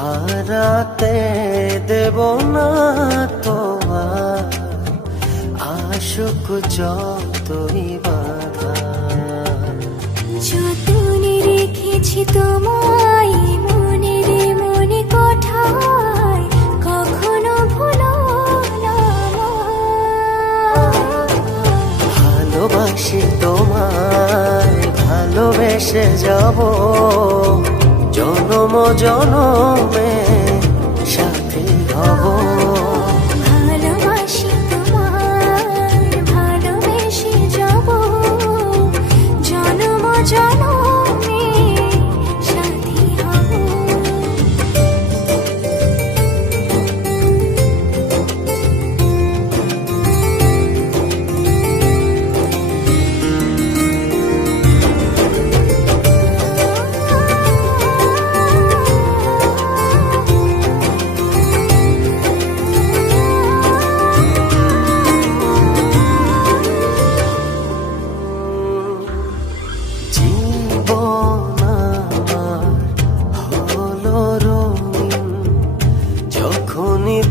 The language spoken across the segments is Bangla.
হারাতে দেব না তোমার আশুক যতই বাধা। যতনে রেখেছি তোমায় মনের মনে কোঠায়, কখনো ভুলো না। ভালোবাসি তোমায়, ভালোবেসে যাব জনম জনমে সাথী হব। ভালোবাসি তোমায়, ভালোবেসে যাব জনম জনমে সাথী হব।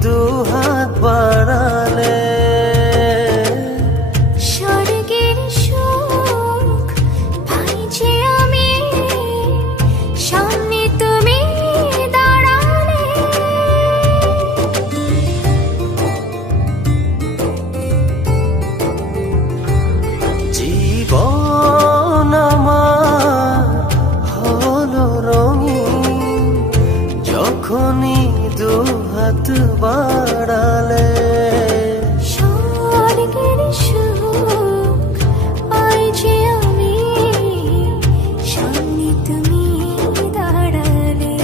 দুহাত বাড়ালে স্বর্গের সুখ পাই যে আমি, সামনে তুমি দাঁড়ালে। জীবন আমার হলো রঙিন যখনই দুহাত বাড়ালে। স্বর্গের সুখ পাই যে আমি, সামনে তুমি দাঁড়ালে।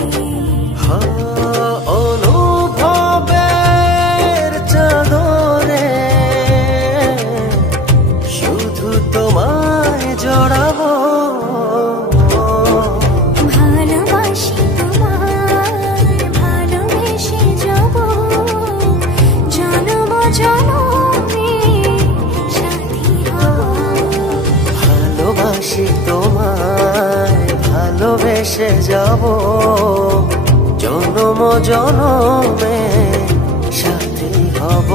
অনুভবের চাদরে শুধু তোমায় জড়াবো। ভালোবাসি তোমায়, ভালোবেসে যাব জনম জনমে সাথী হব। ভালোবাসি তোমায়, ভালোবেসে যাব জনম জনমে সাথী হব।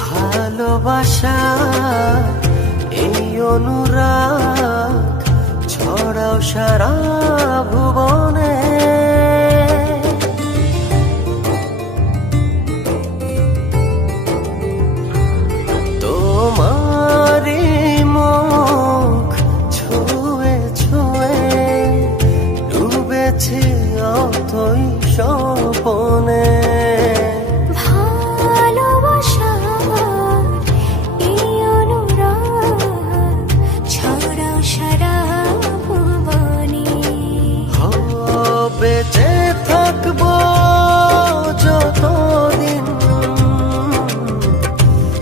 ভালোবাসা এই অনুরাগ ছড়াও সারা ভুবনে। তোমারি মুখ ছুঁয়ে ছুঁয়ে ডুবেছি অথই স্বপনে। বেঁচে থাকবো যতদিন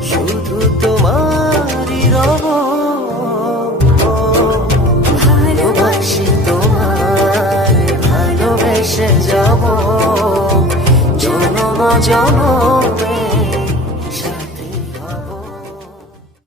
শুধু তোমারই রব। ভালোবাসি তোমায়, ভালোবেসে যাব জনম জনম